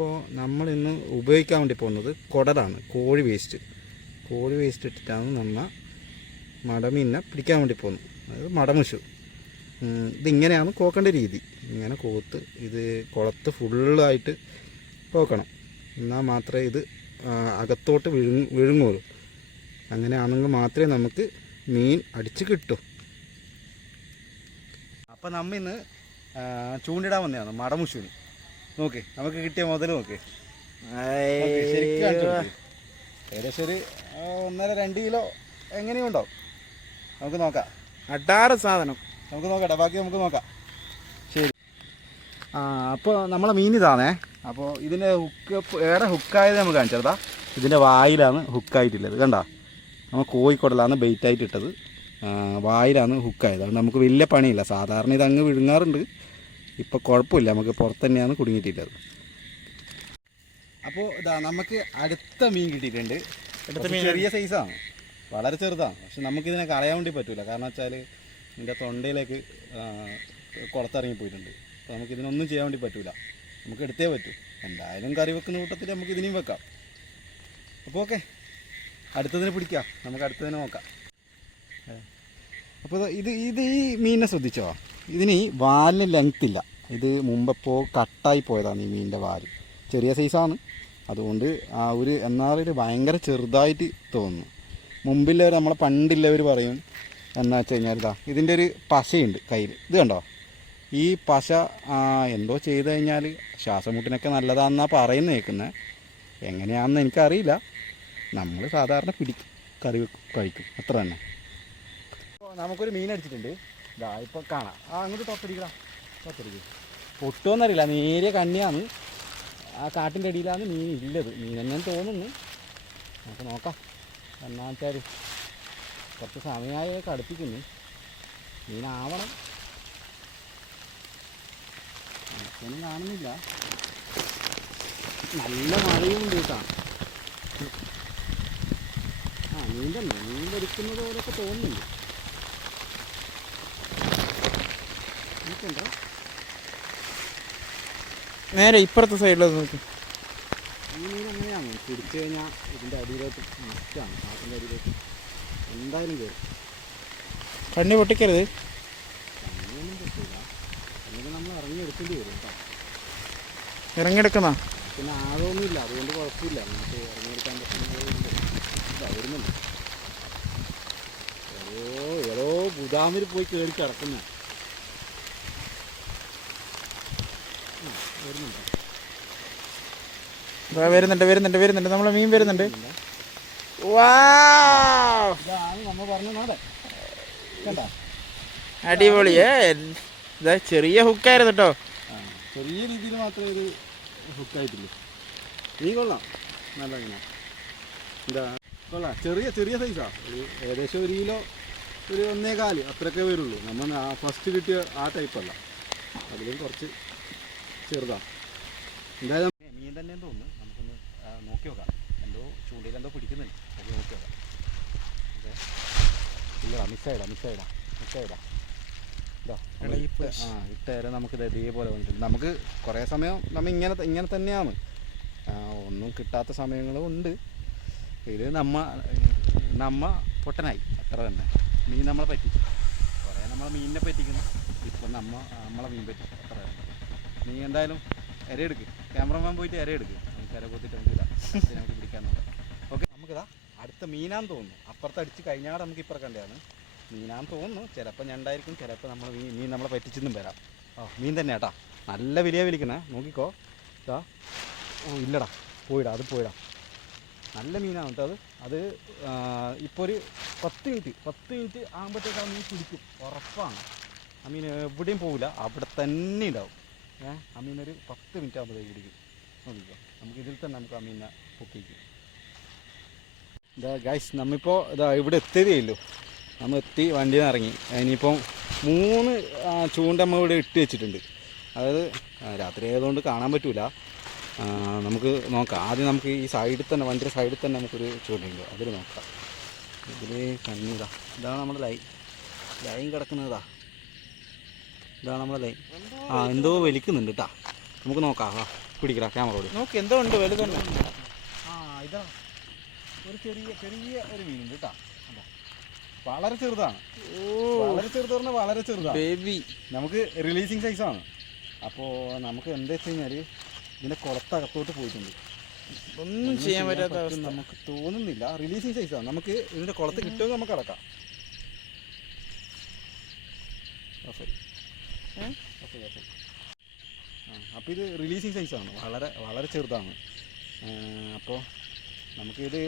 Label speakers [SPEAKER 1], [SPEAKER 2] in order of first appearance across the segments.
[SPEAKER 1] അപ്പോൾ നമ്മൾ ഇന്ന് ഉപയോഗിക്കാൻ വേണ്ടി പോകുന്നത് കുടലാണ് കോഴി വേസ്റ്റ് കോഴി വേസ്റ്റ് ഇട്ടിട്ടാണ് നമ്മൾ മടമീനെ പിടിക്കാൻ വേണ്ടി പോകുന്നത്. അതായത് മടമുശു. ഇതിങ്ങനെയാണ് കോക്കേണ്ട രീതി. ഇങ്ങനെ കോത്ത് ഇത് കുളത്ത് ഫുള്ളായിട്ട് കോക്കണം എന്നാൽ മാത്രമേ ഇത് അകത്തോട്ട് വിഴുങ്ങ വിഴുങ്ങുള്ളൂ. അങ്ങനെയാണെങ്കിൽ മാത്രമേ നമുക്ക് മീൻ അടിച്ച് കിട്ടൂ. അപ്പം നമ്മ ഇന്ന് ചൂണ്ടിടാൻ വന്നതാണ് മടമുഷുവിന് നോക്ക് നമുക്ക് കിട്ടിയ മുതൽ നോക്കേ. ശരിക്കും. ഏകദേശം ഒരു ഒന്നര രണ്ട് കിലോ എങ്ങനെയും ഉണ്ടാവും. നമുക്ക് നോക്കാം.
[SPEAKER 2] അടാറ് സാധനം.
[SPEAKER 1] നമുക്ക് നോക്കട്ടെ ബാക്കി നമുക്ക് നോക്കാം. ശരി. ആ അപ്പോൾ നമ്മളെ മീൻ ഇതാണേ. അപ്പോൾ ഇതിന്റെ ഹുക്ക് ഏടെ ഹുക്കായത് നമുക്ക് കാണിച്ചതാ ഇതിന്റെ വായിലാണ് ഹുക്കായിട്ടുള്ളത് കണ്ടോ? നമ്മൾ കോഴിക്കോടലാണ് ബെയ്റ്റ് ആയിട്ട് ഇട്ടത്. വായിലാണ് ഹുക്കായത് അതുകൊണ്ട് നമുക്ക് വലിയ പണിയില്ല. സാധാരണ ഇത് അങ്ങ് വിഴുങ്ങാറുണ്ട്. ഇപ്പോൾ കുഴപ്പമില്ല. നമുക്ക് പുറത്ത് തന്നെയാണ് കുടുങ്ങിയിട്ടുള്ളത്. അപ്പോൾ ഇതാ നമുക്ക് അടുത്ത മീൻ കിട്ടിയിട്ടുണ്ട്.
[SPEAKER 2] അടുത്ത മീൻ.
[SPEAKER 1] ചെറിയ സൈസാണ് വളരെ ചെറുതാണ്. പക്ഷെ നമുക്കിതിനെ കളയാൻ വേണ്ടി പറ്റൂല. കാരണം വെച്ചാൽ ഇതിന്റെ തൊണ്ടയിലേക്ക് കുളത്തിറങ്ങി പോയിട്ടുണ്ട്. അപ്പോൾ നമുക്ക് ഇതിനൊന്നും ചെയ്യാൻ വേണ്ടി പറ്റൂല. നമുക്ക് എടുത്തേ പറ്റൂ. എന്തായാലും കറി വെക്കുന്ന കൂട്ടത്തിൽ നമുക്ക് ഇതിനെയും വെക്കാം. അപ്പോൾ ഓക്കെ. അടുത്തതിനെ പിടിക്കാം. നമുക്ക് അടുത്തതിനെ നോക്കാം. അപ്പോൾ ഇത് ഇത് ഈ മീനിനെ ശ്രദ്ധിച്ചോ? ഇതിന് ഈ വാലിന് ലെങ്ത് ഇല്ല. ഇത് മുമ്പപ്പോൾ കട്ടായി പോയതാണ് ഈ മീനിന്റെ വാൽ. ചെറിയ സൈസാണ്. അതുകൊണ്ട് ആ ഒരു എന്നാലൊരു ഭയങ്കര ചെറുതായിട്ട് തോന്നുന്നു. മുമ്പില്ലവർ നമ്മളെ പണ്ടില്ലവർ പറയും എന്നാ വെച്ച് കഴിഞ്ഞാൽ ഇതാ ഇതിന്റെ ഒരു പശയുണ്ട് കയ്യിൽ ഇത് കണ്ടോ? ഈ പശ എന്തോ ചെയ്ത് കഴിഞ്ഞാൽ ശ്വാസമുട്ടിനൊക്കെ നല്ലതാണെന്നാണ് പറയുന്നത് കേൾക്കുന്നത് എങ്ങനെയാണെന്ന് എനിക്കറിയില്ല. നമ്മൾ സാധാരണ പിടിക്കും കറി വെക്കും കഴിക്കും. അത്ര തന്നെ. നമുക്കൊരു മീൻ അടിച്ചിട്ടുണ്ട്. ഇതാ ഇപ്പോൾ കാണാം. ആ അങ്ങോട്ട് തൊട്ടടിക്കടാ. തൊട്ടടിക്കുക പൊട്ടുമെന്നറിയില്ല. നേരിയ കണ്ണിയാണ്. ആ കാട്ടിന്റെ അടിയിലാണ് മീൻ ഇല്ലത് മീൻ തന്നെ തോന്നുന്നു. നമുക്ക് നോക്കാം. എന്നാച്ചാൽ കുറച്ച് സമയമായി കടുപ്പിക്കുന്നു. മീനാവണം. ഒന്നും കാണുന്നില്ല. നല്ല മഴയും ഉണ്ട് ആ മീൻ വലിക്കുന്നത് പോലെയൊക്കെ തോന്നുന്നുണ്ട്. എനിക്കുണ്ടോ
[SPEAKER 2] നേരെ ഇപ്പുറത്തെ സൈഡിലത് നോക്കി.
[SPEAKER 1] ഈ മീൻ എങ്ങനെയാണ് പിടിച്ചു കഴിഞ്ഞാൽ ഇതിന്റെ അടിയിലോട്ട് കാട്ടിന്റെ അടിയിലോട്ട് എന്തായാലും കയറും
[SPEAKER 2] കണ്ണി പൊട്ടിക്കരുത്.
[SPEAKER 1] അങ്ങനെയൊന്നും പറ്റില്ല എന്നിട്ട് നമ്മൾ ഇറങ്ങിയെടുക്കേണ്ടി വരും കേട്ടോ.
[SPEAKER 2] ഇറങ്ങിയെടുക്കുന്ന
[SPEAKER 1] പിന്നെ ആഴമൊന്നുമില്ല. അതുകൊണ്ട് കുഴപ്പമില്ല. നമുക്ക് ഇറങ്ങിയെടുക്കാൻ പറ്റുന്ന വരുന്നുണ്ട്. ഏതോ ഏതോ ഗുദാമിൽ പോയി കയറി കിടക്കുന്ന. വരുന്നുണ്ട്
[SPEAKER 2] വരുന്നുണ്ട് വരുന്നുണ്ട്. നമ്മളെ മീൻ വരുന്നുണ്ട്. അടിപൊളിയേ ഇതാ ചെറിയ ഹുക്കായിരുന്നു കേട്ടോ
[SPEAKER 1] ചെറിയ രീതിയിൽ മാത്രമേ ഇത് ഹുക്കായിട്ടുള്ളൂ നീ കൊള്ളാം. നല്ല എന്താ കൊള്ളാം. ചെറിയ ചെറിയ സൈസാ. ഒരു ഏകദേശം ഒരു കിലോ ഒരു ഒന്നേ കാൽ അത്രയൊക്കെ വരുള്ളൂ. നമ്മൾ ഫസ്റ്റ് കിട്ടിയ ആ ടൈപ്പല്ല അതിലും കുറച്ച് എന്തായാലും മീൻ തന്നെ തോന്നുന്നു. നമുക്കൊന്ന് നോക്കി നോക്കാം. എന്തോ ചൂണ്ടയിൽ എന്തോ പിടിക്കുന്നുണ്ട്. അത് നോക്കി നോക്കാം. ഓക്കെ. ഇല്ല മിസ്സായിടാ മിസ്സായിടാ മിസ്സായിടാ ആ ഇട്ടേരെ നമുക്ക് ഇത് ഇതേപോലെ വന്നിട്ടുണ്ട്. നമുക്ക് കുറേ സമയം നമ്മൾ ഇങ്ങനെ ഇങ്ങനെ തന്നെയാണ്. ഒന്നും കിട്ടാത്ത സമയങ്ങളും ഉണ്ട്. ഇത് നമ്മ നമ്മ പൊട്ടനായി. അത്ര തന്നെ. മീൻ നമ്മളെ പറ്റിച്ചു. കുറേ നമ്മളെ മീനിനെ പറ്റിക്കുന്നു. ഇപ്പം നമ്മ നമ്മളെ മീൻ പറ്റിച്ചു. നീ എന്തായാലും ഇരയെടുക്ക് ക്യാമറമാൻ പോയിട്ട് ഇരയെടുക്ക് നമുക്ക് ഇര കൊത്തിട്ട് നമുക്ക് ഇതാ. നമുക്ക് പിടിക്കാൻ നോക്കാം. ഓക്കെ നമുക്കിതാ അടുത്ത മീനാന്ന് തോന്നുന്നു. അപ്പുറത്ത് അടിച്ച് കഴിഞ്ഞാൽ നമുക്ക് ഇപ്പുറം കണ്ടതാണ്. മീനാന്ന് തോന്നുന്നു. ചിലപ്പോൾ ഞണ്ടായിരിക്കും ചിലപ്പോൾ നമ്മൾ മീൻ മീൻ നമ്മളെ പറ്റിച്ചെന്നും വരാം. ഓ മീൻ തന്നെ ഏട്ടാ നല്ല വിലയാണ് വിളിക്കണേ നോക്കിക്കോ. ഇതാ. ഓ ഇല്ലടാ. പോയിടാ അത് പോയിടാ. നല്ല മീനാണ് കേട്ടോ അത്. അത് ഇപ്പോൾ ഒരു പത്ത് മിനിറ്റ് പത്ത് മിനിറ്റ് ആകുമ്പോഴത്തേക്ക് മീൻ പിടിക്കും. ഉറപ്പാണ്. ആ മീൻ എവിടെയും പോകില്ല അവിടെ തന്നെ ഉണ്ടാവും. മീൻ ഒരു പത്ത് മിനിറ്റ് ആകുമ്പോഴത്തേക്ക് പിടിക്കും നോക്കിക്കോ. നമുക്ക് ഇതിൽ തന്നെ നമുക്ക് അമ്മീനെ പൊക്കിക്കും. ഇതാ ഗൈസ് നമ്മിപ്പോൾ ഇതാ ഇവിടെ എത്തിയതേ ഉള്ളൂ. നമ്മൾ എത്തി വണ്ടിയിൽ നിന്ന് ഇറങ്ങി. ഇനിയിപ്പം മൂന്ന് ചൂണ്ടമ്മ ഇവിടെ ഇട്ട് വെച്ചിട്ടുണ്ട്. അതായത് രാത്രി ആയതുകൊണ്ട് കാണാൻ പറ്റൂല. നമുക്ക് നോക്കാം. ആദ്യം നമുക്ക് ഈ സൈഡിൽ തന്നെ വണ്ടിയുടെ സൈഡിൽ തന്നെ നമുക്കൊരു ചൂണ്ടയുണ്ട്. അതിൽ നോക്കാം. ഇതിൽ കണ്ണിതാ. ഇതാണ് നമ്മുടെ ലൈൻ ലൈൻ കിടക്കുന്നതാ. ഇതാണ് നമ്മുടെ ലൈൻ. ആ എന്തോ വലിക്കുന്നുണ്ട് കേട്ടാ നമുക്ക് നോക്കാം ആ പിടിക്കടാ ക്യാമറ കൂടി
[SPEAKER 2] നോക്ക് എന്തോ ഉണ്ട് വലുതുണ്ട്.
[SPEAKER 1] ആ ഇതാ. ഒരു ചെറിയ ചെറിയ ഒരു മീനുണ്ട് കേട്ടോ കണ്ടോ? വളരെ ചെറുതാണ്.
[SPEAKER 2] ഓ.
[SPEAKER 1] വളരെ ചെറുത് പറഞ്ഞാൽ വളരെ ചെറുതാണ്
[SPEAKER 2] ബേബി
[SPEAKER 1] നമുക്ക് റിലീസിങ് സൈസാണ് അപ്പോൾ നമുക്ക് എന്താ വെച്ച് കഴിഞ്ഞാൽ ഇതിന്റെ കുളത്തകത്തോട്ട് പോയിട്ടുണ്ട്.
[SPEAKER 2] ഒന്നും ചെയ്യാൻ പറ്റാത്ത അവസ്ഥ.
[SPEAKER 1] നമുക്ക് തോന്നുന്നില്ല. റിലീസിങ് സൈസാണ് നമുക്ക് ഇതിന്റെ കുളത്ത് കിട്ടുമെങ്കിൽ നമുക്ക് അടക്കാം. അപ്പോൾ ഇത് റിലീസിങ് സൈസ് ആണ്. വളരെ വളരെ ചെറുതാണ്. അപ്പോൾ നമുക്കിത്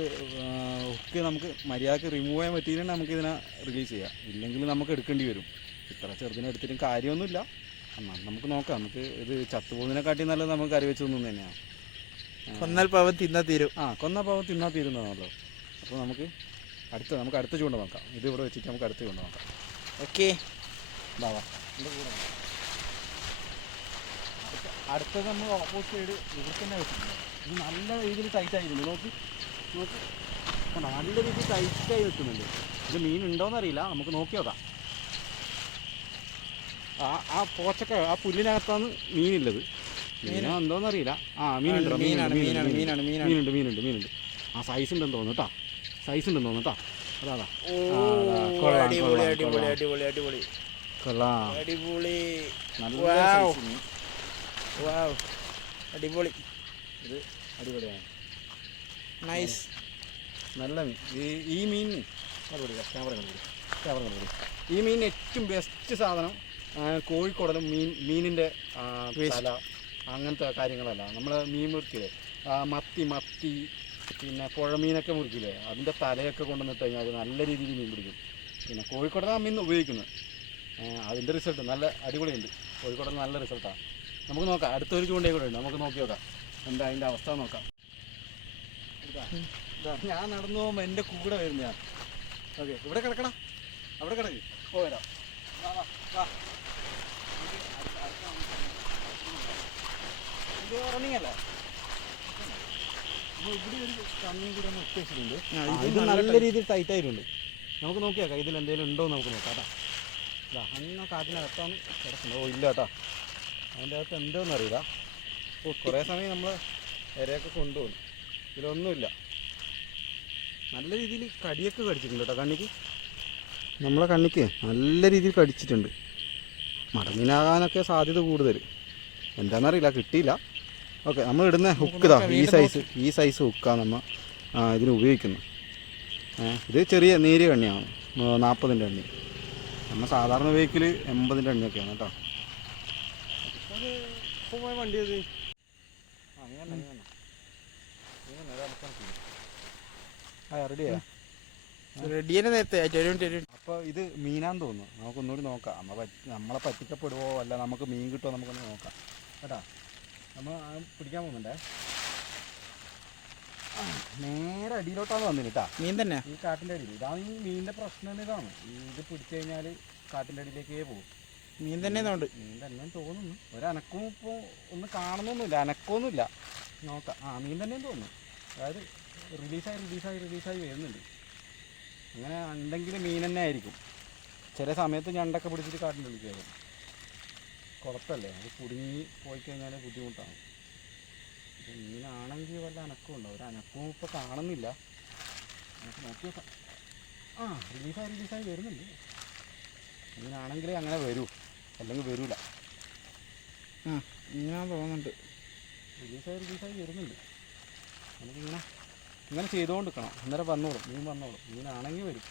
[SPEAKER 1] ഒക്കെ നമുക്ക് മര്യാദയ്ക്ക് റിമൂവ് ചെയ്യാൻ പറ്റിയില്ലെങ്കിൽ നമുക്കിതിനെ റിലീസ് ചെയ്യാം. ഇല്ലെങ്കിൽ നമുക്ക് എടുക്കേണ്ടി വരും. ഇത്ര ചെറുതിനെ എടുത്തിട്ടും കാര്യമൊന്നുമില്ല. എന്നാൽ നമുക്ക് നോക്കാം. നമുക്ക് ഇത് ചത്തുപോകുന്നതിനെക്കാട്ടി നല്ലത് നമുക്ക് കറി വെച്ച് തിന്നുന്നത് തന്നെയാണ്
[SPEAKER 2] കൊന്നാൽ പാവം തിന്നാ തീരും.
[SPEAKER 1] ആ കൊന്നാൽ പാവം തിന്നാ തീരുന്നതാണല്ലോ. അപ്പോൾ നമുക്ക് അടുത്ത നമുക്ക് അടുത്ത ചൂണ്ട നോക്കാം. ഇത് ഇവിടെ വെച്ചിട്ട് നമുക്ക് അടുത്ത ചൂണ്ട നോക്കാം.
[SPEAKER 2] ഓക്കെ.
[SPEAKER 1] ബാവാ എന്റെ കൂടെ അടുത്തത് നമ്മൾ ഓപ്പോസിറ്റ് സൈഡ് ഇവിടെ തന്നെ വെച്ചിട്ടുണ്ട്. ഇത് നല്ല രീതിയിൽ ടൈറ്റ് ആയിരുന്നു. നോക്ക് നോക്ക്. കണ്ടോ നല്ല രീതിയിൽ ടൈറ്റായി നിൽക്കുന്നുണ്ട്. ഇത് മീൻ ഉണ്ടോയെന്ന് അറിയില്ല. നമുക്ക് നോക്കി നോക്കാം. ആ ആ പോച്ചക്ക ആ പുല്ലിനകത്താണ് മീനുള്ളത് മീനോ എന്തോന്ന് അറിയില്ല. ആ മീനുണ്ടോ
[SPEAKER 2] മീനാണ്,
[SPEAKER 1] മീനുണ്ട്,
[SPEAKER 2] മീനാണ്,
[SPEAKER 1] മീനുണ്ട്,
[SPEAKER 2] മീനാണ്, മീനാണ്.
[SPEAKER 1] മീനുണ്ട് മീനുണ്ട് മീനുണ്ട്. ആ സൈസ് ഉണ്ടെന്ന് തോന്നുന്നു കേട്ടോ സൈസ് ഉണ്ടെന്ന് തോന്നുന്നു കേട്ടോ അതാ അതാ. കൊള്ളാം, കൊള്ളാം, കൊള്ളാം. കൊള്ളാം.
[SPEAKER 2] അടിപൊളി.
[SPEAKER 1] മീൻ.
[SPEAKER 2] വാവ് അടിപൊളി.
[SPEAKER 1] ഇത് അടിപൊളിയാണ്.
[SPEAKER 2] നൈസ്
[SPEAKER 1] നല്ല മീൻ. ഈ ഈ മീനിന് അത് ക്യാമറ കണ്ടുപിടി ക്യാമറ കണ്ടുപിടി ഈ മീൻ ഏറ്റവും ബെസ്റ്റ് സാധനം കോഴിക്കോടൻ മീൻ
[SPEAKER 2] മീനിന്റെ
[SPEAKER 1] തല അങ്ങനത്തെ കാര്യങ്ങളല്ല. നമ്മൾ മീൻ മുറിക്കില്ലേ? ആ, മത്തി മത്തി പിന്നെ പുഴമീനൊക്കെ മുറിക്കില്ലേ? അതിന്റെ തലയൊക്കെ കൊണ്ടുവന്നിട്ട് കഴിഞ്ഞാൽ അത് നല്ല രീതിയിൽ മീൻ പിടിക്കും. പിന്നെ കോഴിക്കുടലാണ് മീൻ ഉപയോഗിക്കുന്നത്. അതിന്റെ റിസൾട്ട് നല്ല അടിപൊളിയുണ്ട്. കോഴിക്കോട് നല്ല റിസൾട്ടാണ് നമുക്ക് നോക്കാം. അടുത്തൊരു ചൂണ്ടയും കൂടെ ഉണ്ട്. നമുക്ക് നോക്കി നോക്കാം. എന്താ അതിന്റെ അവസ്ഥ നോക്കാം. ഞാൻ നടന്നു പോകുമ്പോൾ എന്റെ കൂടെ വരുന്ന ഞാൻ ഓക്കെ. ഇവിടെ കിടക്കടാ. അവിടെ കിടക്ക്. പോരാ ഇത് റണ്ണിങ് അല്ലേ? ഇവിടെ ഒരു കൂടെ ഒന്ന്
[SPEAKER 2] ഇത് നല്ല
[SPEAKER 1] രീതിയിൽ ടൈറ്റ് ആയിട്ടുണ്ട്. നമുക്ക് നോക്കിയാക്കാം ഇതിൽ എന്തെങ്കിലും ഉണ്ടോ എന്ന് നമുക്ക് നോക്കാം. കേട്ടോ. അന്ന കാറ്റിനകത്താണ് കിടക്കുന്നത് ഓ ഇല്ല കേട്ടോ അതിന്റെ അകത്ത് എന്തോന്ന് അറിയില്ല. ഓ കുറേ സമയം നമ്മൾ ഇരയൊക്കെ കൊണ്ടുപോകും ഇതിലൊന്നുമില്ല. നല്ല രീതിയിൽ കടിയൊക്കെ കടിച്ചിട്ടുണ്ട് കേട്ടോ കണ്ണിക്ക്. നമ്മളെ കണ്ണിക്ക് നല്ല രീതിയിൽ കടിച്ചിട്ടുണ്ട്. മടങ്ങിനാകാനൊക്കെ സാധ്യത കൂടുതൽ. എന്താണെന്നറിയില്ല കിട്ടിയില്ല. ഓക്കെ നമ്മൾ ഇടുന്ന ഹുക്ക് ഇതാ ഈ സൈസ് ഈ സൈസ് ഹുക്കാണ് നമ്മൾ ഇതിന് ഉപയോഗിക്കുന്നത് ഇത് ചെറിയ നേരിയ കണ്ണിയാണ്. നാൽപ്പതിന്റെ എണ്ണി നമ്മൾ സാധാരണ ഉപയോഗിക്കൽ എൺപതിന്റെ എണ്ണയൊക്കെയാണ് കേട്ടോ. വണ്ടി അത് റെഡിയാ
[SPEAKER 2] റെഡി തന്നെ നേരത്തെ.
[SPEAKER 1] അപ്പോൾ ഇത് മീനാന്ന് തോന്നുന്നു. നമുക്കൊന്നുകൂടി നോക്കാം. നമ്മളെ പറ്റിക്കപ്പെടുവോ അല്ല നമുക്ക് മീൻ കിട്ടുമോ നമുക്കൊന്ന് നോക്കാം. കേട്ടാ? നമ്മൾ ആ പിടിക്കാൻ പോകുന്നുണ്ടേ? നേരെ അടിയിലോട്ടാണ് വന്നത് കേട്ടാ
[SPEAKER 2] മീൻ തന്നെ?
[SPEAKER 1] ഈ കാട്ടിന്റെ അടിയിൽ. ഇതാണ് ഈ മീനിന്റെ പ്രശ്നം തന്നെ ഇതാണ്. ഇത് പിടിച്ചു കഴിഞ്ഞാൽ കാട്ടിന്റെ അടിയിലേക്കേ പോകും.
[SPEAKER 2] മീൻ തന്നെ ഉണ്ട്
[SPEAKER 1] മീൻ തന്നെ തോന്നുന്നു. ഒരനക്കവും ഇപ്പോൾ ഒന്ന് കാണുന്നൊന്നുമില്ല. അനക്കൊന്നുമില്ല. നോക്കാം. ആ മീൻ തന്നെ തോന്നുന്നു. അതായത് റിലീസായി റിലീസായി റിലീസായി വരുന്നുണ്ട്. അങ്ങനെ ഉണ്ടെങ്കിൽ മീൻ തന്നെ ആയിരിക്കും. ചില സമയത്ത് ഞണ്ടൊക്കെ പിടിച്ചിട്ട് കാട്ടിന്റെ ഉള്ളിൽ കയറും. കുളത്തല്ലേ അത് കുടുങ്ങി പോയി കഴിഞ്ഞാൽ ബുദ്ധിമുട്ടാണ് മീനാണെങ്കിൽ വല്ല അനക്കവും ഉണ്ടാവും. ഒരു അനക്കവും ഇപ്പോൾ കാണുന്നില്ല. നമുക്ക് നോക്കി നോക്കാം. ആ റിലീസായി റിലീസായി വരുന്നുണ്ട്. മീനാണെങ്കിലേ അങ്ങനെ വരൂ. അല്ലെങ്കിൽ വരൂല.
[SPEAKER 2] ആ മീനാ തോന്നുന്നുണ്ട്
[SPEAKER 1] റിലീസായി റിലീസായി വരുന്നുണ്ട്. നമുക്കിങ്ങനെ ഇങ്ങനെ ചെയ്തുകൊണ്ട് നിൽക്കണം അന്നേരം വന്നോളും. മീൻ വന്നോളും. മീനാണെങ്കിൽ വരും.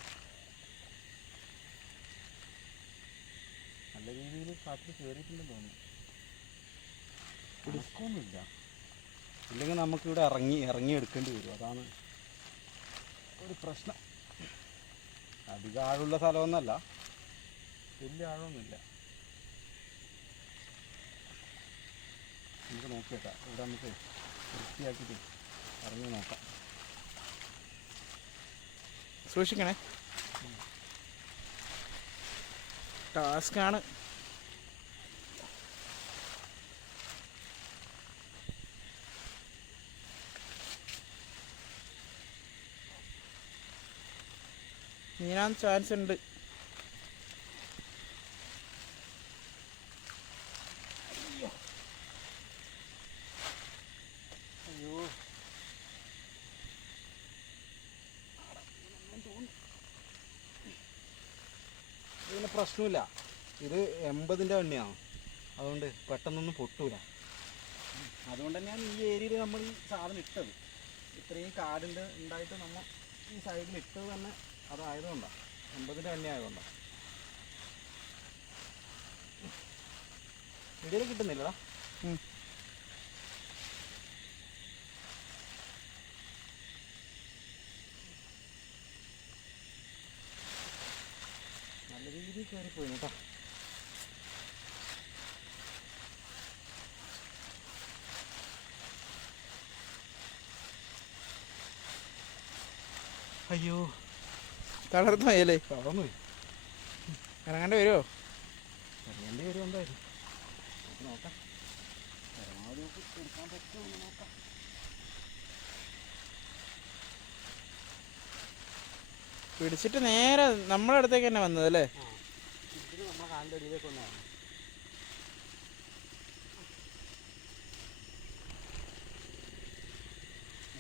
[SPEAKER 1] നല്ല രീതിയിൽ കാട്ടിൽ കയറിയിട്ടുണ്ടെന്ന് തോന്നുന്നു. പിടിക്കൊന്നുമില്ല ഇല്ലെങ്കിൽ നമുക്കിവിടെ ഇറങ്ങി ഇറങ്ങി എടുക്കേണ്ടി വരും. അതാണ് ഒരു പ്രശ്നം. അധികം ആഴമുള്ള സ്ഥലമൊന്നുമല്ല. വലിയ ആഴമൊന്നുമില്ല. നമുക്ക് നോക്കിയേക്കാം. ഇവിടെ നമുക്ക് വൃത്തിയാക്കിയിട്ട് ഇറങ്ങി നോക്കാം.
[SPEAKER 2] സൂക്ഷിക്കണേ. ടാസ്ക് മീനാൻ ചാൻസ് ഉണ്ട്.
[SPEAKER 1] ഇതിന് പ്രശ്നമില്ല. ഇത് എൺപതിന്റെ വണ്ടിയാണ്. അതുകൊണ്ട് പെട്ടെന്നൊന്നും പൊട്ടൂല. അതുകൊണ്ട് തന്നെയാണ് ഈ ഏരിയയിൽ നമ്മൾ ഈ സാധനം ഇട്ടത്. ഇത്രയും കാടിന്റെ ഉണ്ടായിട്ട് നമ്മൾ ഈ സൈഡിൽ ഇട്ടത് തന്നെ അതായതുകൊണ്ടാണ് അമ്പതിന്റെ എണ്ണ ആയതുകൊണ്ടാണ് ഇടയിൽ കിട്ടുന്നില്ലടാ. നല്ല രീതിയിൽ കയറിപ്പോയി കേട്ടോ അയ്യോ.
[SPEAKER 2] തളർന്നു പോയല്ലേ
[SPEAKER 1] തളർന്നു പോയി.
[SPEAKER 2] ഇറങ്ങേണ്ടി വരുമോ
[SPEAKER 1] അറിയേണ്ടി വരും എന്തായാലും? നോക്കാം. പരമാവധി എടുക്കാൻ പറ്റുമോ നോക്കാം.
[SPEAKER 2] പിടിച്ചിട്ട് നേരെ നമ്മളെ അടുത്തേക്ക് തന്നെ വന്നത് അല്ലേ?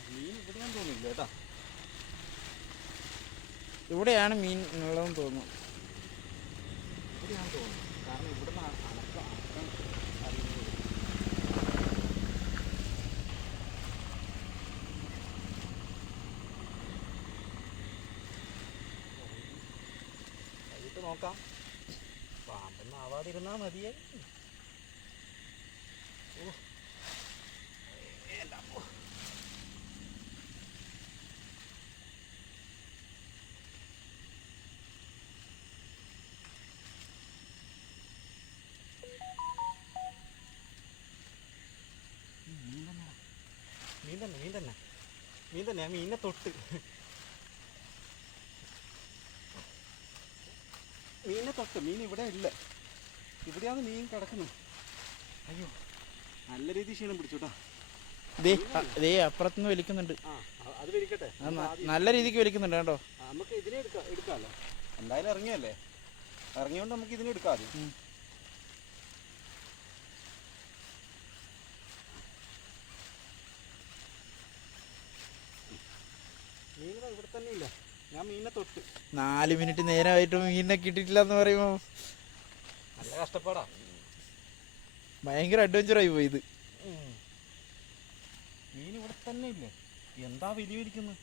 [SPEAKER 1] മീൻ ഇവിടെയാന്ന് തോന്നില്ല കേട്ടാ.
[SPEAKER 2] ഇവിടെയാണ് മീൻ ഉള്ളതെന്ന് തോന്നുന്നു.
[SPEAKER 1] ഇവിടെയാന്ന് തോന്നുന്നു. കാരണം നോക്കാം. പാമ്പൊന്നും ആവാതിരുന്നാ മതിയേ. ഓ എല്ലാം പോ. മീൻ തന്നെടാ. മീൻ തന്നെ മീൻ തന്നെ മീൻ തന്നെ മീനിനെ തൊട്ട്. മീനിനെ തൊട്ട് മീൻ ഇവിടെ ഇല്ല. ഇവിടെയാണ് മീൻ കിടക്കുന്നത്. അയ്യോ നല്ല രീതിയിൽ ക്ഷീണം പിടിച്ചോട്ടാ.
[SPEAKER 2] ദേ ദേ അപ്പുറത്തുനിന്ന് വലിക്കുന്നുണ്ട്.
[SPEAKER 1] ആ അത്
[SPEAKER 2] വലിക്കട്ടെ. നല്ല രീതിക്ക് വലിക്കുന്നുണ്ട് കേട്ടോ
[SPEAKER 1] നമുക്ക് ഇതിനെ എടുക്കാം എടുക്കാമല്ലോ. എന്തായാലും ഇറങ്ങിയല്ലേ? ഇറങ്ങിയോണ്ട് നമുക്ക് ഇതിനെ എടുക്കാം ആദ്യം
[SPEAKER 2] ഉം.
[SPEAKER 1] മീനിനെ ഇവിടെ തന്നെ ഇല്ല ഞാൻ മീനിനെ തൊട്ട്.
[SPEAKER 2] നാല് മിനിറ്റ് നേരമായിട്ട് മീനിനെ കിട്ടിയിട്ടില്ല എന്ന് പറയുമ്പോൾ
[SPEAKER 1] നല്ല കഷ്ടപ്പാടാ.
[SPEAKER 2] ഭയങ്കര അഡ്വഞ്ചർ ആയി പോയി ഇത്.
[SPEAKER 1] മീൻ ഇവിടെ തന്നെ ഇല്ലേ? എന്താ വിരി വിരിക്കുന്നത്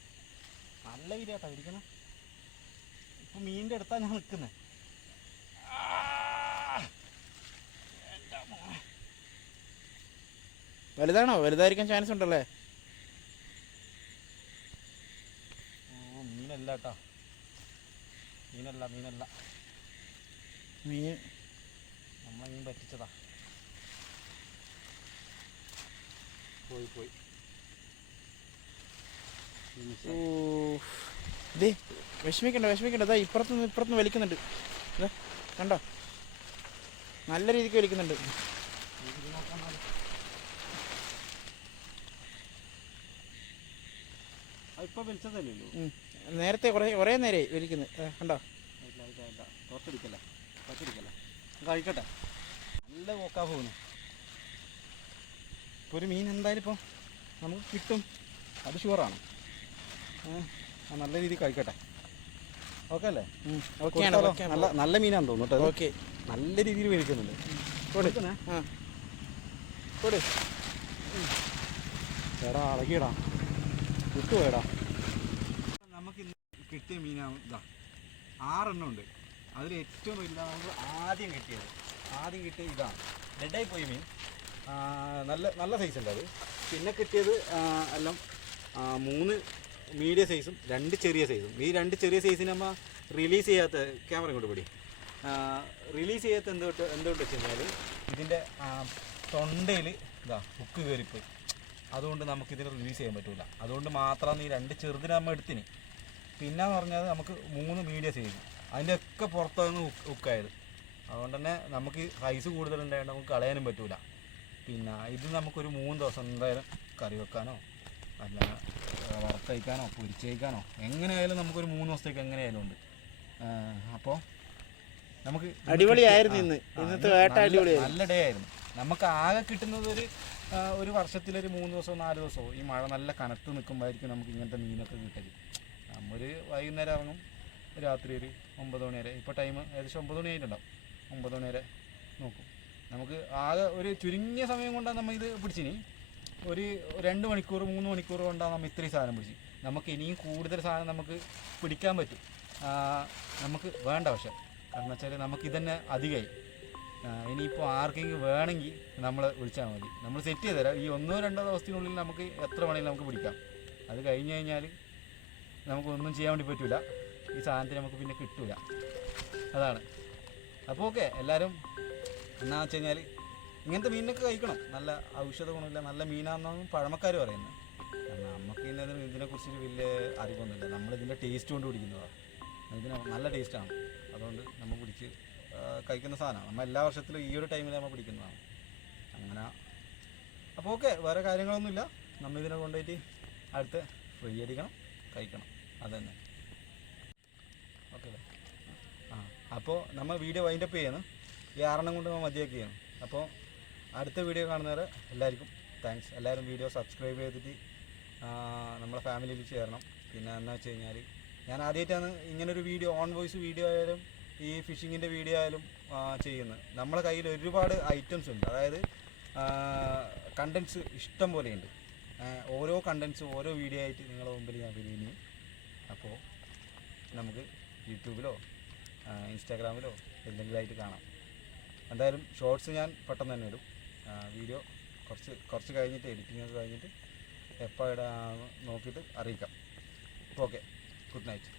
[SPEAKER 1] നല്ല വിരിയാട്ടാ വിരിക്കണേ. ഇപ്പൊ മീനിന്റെ അടുത്താ ഞാൻ നിൽക്കുന്നത്
[SPEAKER 2] വലുതാണോ? വലുതായിരിക്കാൻ ചാൻസ് ഉണ്ടല്ലേ
[SPEAKER 1] ഓ മീനല്ല കേട്ടോ മീനല്ല മീനല്ല.
[SPEAKER 2] മീൻ.
[SPEAKER 1] നമ്മൾ മീൻ പറ്റിച്ചതാ. പോയി പോയി.
[SPEAKER 2] ഇതേ വിഷമിക്കണ്ട വിഷമിക്കണ്ട. ഇതാ ഇപ്പുറത്തുനിന്ന് ഇപ്പുറത്തുനിന്ന് വലിക്കുന്നുണ്ട്. കണ്ടോ? നല്ല രീതിക്ക് വലിക്കുന്നുണ്ട്.
[SPEAKER 1] ഇപ്പൊ വലിച്ചതല്ലേ.
[SPEAKER 2] നേരത്തെ കുറേ കുറേ നേരെ വലിക്കുന്നത് കണ്ടോ?
[SPEAKER 1] കഴിക്കട്ടെ. നല്ല പോക്കാ പോകുന്നു ഇപ്പോൾ ഒരു മീൻ എന്തായാലും ഇപ്പം നമുക്ക് കിട്ടും. അത് ഷുവറാണ് ആ നല്ല രീതിയിൽ കഴിക്കട്ടെ. ഓക്കെ അല്ലേ?
[SPEAKER 2] ഓക്കെ?
[SPEAKER 1] നല്ല നല്ല മീനാന്ന് തോന്നുന്നു കേട്ടോ
[SPEAKER 2] ഓക്കെ
[SPEAKER 1] നല്ല രീതിയിൽ മേടിക്കുന്നുണ്ട് കൊടുക്കണേ
[SPEAKER 2] ആ.
[SPEAKER 1] കൊടു. എടാ നമുക്ക് ഇന്ന് കിട്ടിയ മീനാണ് ഇതാ. ആറെണ്ണം ഉണ്ട്. അതിൽ ഏറ്റവും വലുതാണ് ആദ്യം കിട്ടിയത്. ആദ്യം കിട്ടിയത് ഇതാണ് ഡെഡായി പോയി മീൻ. നല്ല നല്ല സൈസ് ഉണ്ട് അത്? പിന്നെ കിട്ടിയത് എല്ലാം മൂന്ന് മീഡിയം സൈസും രണ്ട് ചെറിയ സൈസും ഈ രണ്ട് ചെറിയ സൈസിനെ നമ്മൾ റിലീസ് ചെയ്യാത്ത ക്യാമറ ഇങ്ങോട്ട് പിടി. റിലീസ് ചെയ്യാത്ത എന്തുകൊണ്ട് എന്തുകൊണ്ട് വെച്ച് കഴിഞ്ഞാൽ ഇതിന്റെ തൊണ്ടയിൽ ഇതാ ഹുക്ക് കയറിപ്പോയി അതുകൊണ്ട് നമുക്കിതിന് റിലീസ് ചെയ്യാൻ പറ്റില്ല അതുകൊണ്ട് മാത്രമാണ് ഈ രണ്ട് ചെറുതിനെ നമ്മൾ എടുത്തിന്. പിന്നെ എന്ന് പറഞ്ഞാൽ നമുക്ക് മൂന്ന് മീഡിയ സൈസ് അതിന്റെ ഒക്കെ പുറത്തുനിന്ന് ഹുക്കായത് അതുകൊണ്ട് തന്നെ നമുക്ക് സൈസ് കൂടുതലുണ്ടായതുകൊണ്ട് നമുക്ക് കളയാനും പറ്റൂല. പിന്നെ ഇത് നമുക്കൊരു മൂന്ന് ദിവസം എന്തായാലും കറി വെക്കാനോ അല്ല വറുത്തയക്കാനോ പൊരിച്ചയക്കാനോ എങ്ങനെയായാലും നമുക്കൊരു മൂന്ന് ദിവസത്തേക്ക് എങ്ങനെയായാലും ഉണ്ട് അപ്പോൾ നമുക്ക്
[SPEAKER 2] അടിപൊളിയായിരുന്നു ഇന്ന്. ഇന്നത്തെ വേട്ട
[SPEAKER 1] നല്ല-
[SPEAKER 2] അടിപൊളിയായിരുന്നു.
[SPEAKER 1] നല്ല ഡേ ആയിരുന്നു. നമുക്ക് ആകെ കിട്ടുന്നത് ഒരു ഒരു വർഷത്തിലൊരു മൂന്ന് ദിവസമോ നാല് ദിവസമോ ഈ മഴ നല്ല കനത്ത് നിൽക്കുമ്പോഴായിരിക്കും നമുക്ക് ഇങ്ങനത്തെ മീനൊക്കെ കിട്ടൽ. നമ്മൊരു വൈകുന്നേരം ഇറങ്ങും രാത്രി ഒരു ഒമ്പത് മണി വരെ. ഇപ്പോൾ ടൈം ഏകദേശം ഒമ്പത് മണി ആയിട്ടുണ്ടാവും. ഒമ്പത് മണി വരെ നോക്കും. നമുക്ക് ആകെ ഒരു ചുരുങ്ങിയ സമയം കൊണ്ടാണ് നമ്മൾ ഇത് പിടിച്ചിനി. ഒരു രണ്ട് മണിക്കൂർ മൂന്ന് മണിക്കൂർ കൊണ്ടാണ് നമ്മൾ ഇത്രയും സാധനം പിടിച്ച്. നമുക്ക് ഇനിയും കൂടുതൽ സാധനം നമുക്ക് പിടിക്കാൻ പറ്റും. നമുക്ക് വേണ്ട പക്ഷേ. കാരണം വെച്ചാൽ നമുക്ക് ഇതന്നെ അധികമായി ഇനിയിപ്പോൾ ആർക്കെങ്കിലും വേണമെങ്കിൽ നമ്മൾ വിളിച്ചാൽ മതി. നമ്മൾ സെറ്റ് ചെയ്ത് തരാം. ഈ ഒന്നോ രണ്ടോ ദിവസത്തിനുള്ളിൽ നമുക്ക് എത്ര വേണമെങ്കിലും നമുക്ക് പിടിക്കാം. അത് കഴിഞ്ഞ് കഴിഞ്ഞാൽ നമുക്കൊന്നും ചെയ്യാൻ വേണ്ടി പറ്റില്ല ഈ സാധനത്തിന് നമുക്ക് പിന്നെ കിട്ടില്ല അതാണ്. അപ്പോൾ ഓക്കെ എല്ലാവരും എന്നാ വെച്ച് കഴിഞ്ഞാൽ ഇങ്ങനത്തെ മീനൊക്കെ കഴിക്കണം. നല്ല ഔഷധ ഗുണമില്ല നല്ല മീനാണെന്നാണ് പഴമക്കാർ പറയുന്നത്. നമുക്ക് ഇതിന് ഇതിനെക്കുറിച്ച് വലിയ അറിവൊന്നുമില്ല. നമ്മളിതിന്റെ ടേസ്റ്റ് കൊണ്ട് പിടിക്കുന്നതാണ് ഇതിന് നല്ല ടേസ്റ്റാണ് അതുകൊണ്ട് നമ്മൾ പിടിച്ച് കഴിക്കുന്ന സാധനമാണ്. നമ്മൾ എല്ലാ വർഷത്തിലും ഈ ഒരു ടൈമിൽ നമ്മൾ പിടിക്കുന്നതാണ് അങ്ങനെ. അപ്പോൾ ഓക്കെ വേറെ കാര്യങ്ങളൊന്നുമില്ല. നമ്മൾ ഇതിനെ കൊണ്ടുപോയിട്ട് അടുത്ത് ഫ്രീ അടിക്കണം കഴിക്കണം. അതന്നെ. ഓക്കെ. ആ അപ്പോൾ നമ്മൾ വീഡിയോ വൈൻഡപ്പ് ചെയ്യുന്നു ഈ ആറെണ്ണം കൊണ്ട് നമ്മൾ മതിയാക്കിയാണ് അപ്പോൾ അടുത്ത വീഡിയോ കാണുന്നവരെ എല്ലാവർക്കും താങ്ക്സ് എല്ലാവരും വീഡിയോ സബ്സ്ക്രൈബ് ചെയ്തിട്ട് നമ്മളെ ഫാമിലിയിൽ ചേരണം. പിന്നെ എന്താ വെച്ച് കഴിഞ്ഞാൽ ഞാൻ ആദ്യമായിട്ടാണ് ഇങ്ങനൊരു വീഡിയോ ഓൺ വോയിസ് വീഡിയോ ആയാലും ഈ ഫിഷിങ്ങിന്റെ വീഡിയോ ആയാലും ചെയ്യുന്നത് നമ്മളെ കയ്യിൽ ഒരുപാട് ഐറ്റംസ് ഉണ്ട്. അതായത് കണ്ടൻസ് ഇഷ്ടം പോലെയുണ്ട്. ഓരോ കണ്ടൻസും ഓരോ വീഡിയോ ആയിട്ട് നിങ്ങളുടെ മുമ്പിൽ ഞാൻ വരും അപ്പോൾ നമുക്ക് യൂട്യൂബിലോ ഇൻസ്റ്റാഗ്രാമിലോ എന്തെങ്കിലുമായിട്ട് കാണാം. എന്തായാലും ഷോർട്സ് ഞാൻ പെട്ടെന്ന് തന്നെ ഇടും. വീഡിയോ കുറച്ച് കുറച്ച് കഴിഞ്ഞിട്ട് എഡിറ്റിംഗ് ഒക്കെ കഴിഞ്ഞിട്ട് എപ്പോൾ നോക്കിയിട്ട് അറിയിക്കാം. ഓക്കെ. Good night.